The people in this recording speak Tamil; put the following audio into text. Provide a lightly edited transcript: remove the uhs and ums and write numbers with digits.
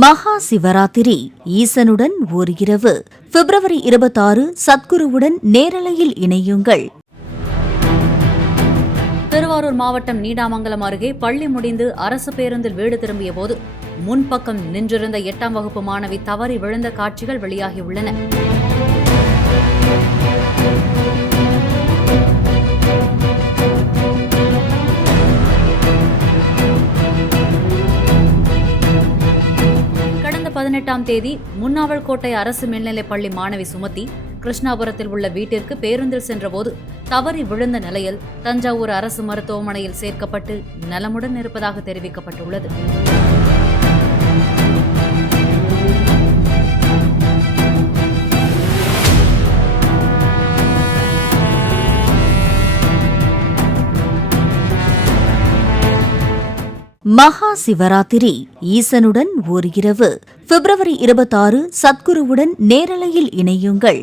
மகா சிவராத்திரி ஈசனுடன் ஓர் இரவு பிப்ரவரி 26 சத்குருவுடன் நேரலையில் இணையுங்கள். திருவாரூர் மாவட்டம் நீடாமங்கலம் அருகே பள்ளி முடிந்து அரசு பேருந்தில் வீடு திரும்பிய போது முன்பக்கம் நின்றிருந்த 8ஆம் வகுப்பு மாணவி தவறி விழுந்த காட்சிகள் வெளியாகியுள்ளன. கடந்த 18ஆம் தேதி முன்னாவல்கோட்டை அரசு மேல்நிலைப் பள்ளி மாணவி சுமதி கிருஷ்ணாபுரத்தில் உள்ள வீட்டிற்கு பேருந்தில் சென்றபோது தவறி விழுந்த நிலையில் தஞ்சாவூர் அரசு மருத்துவமனையில் சேர்க்கப்பட்டு நலமுடன் இருப்பதாக தெரிவிக்கப்பட்டுள்ளது. மகா சிவராத்திரி ஈசனுடன் ஓர் இரவு பிப்ரவரி 26 சத்குருவுடன் நேரலையில் இணையுங்கள்.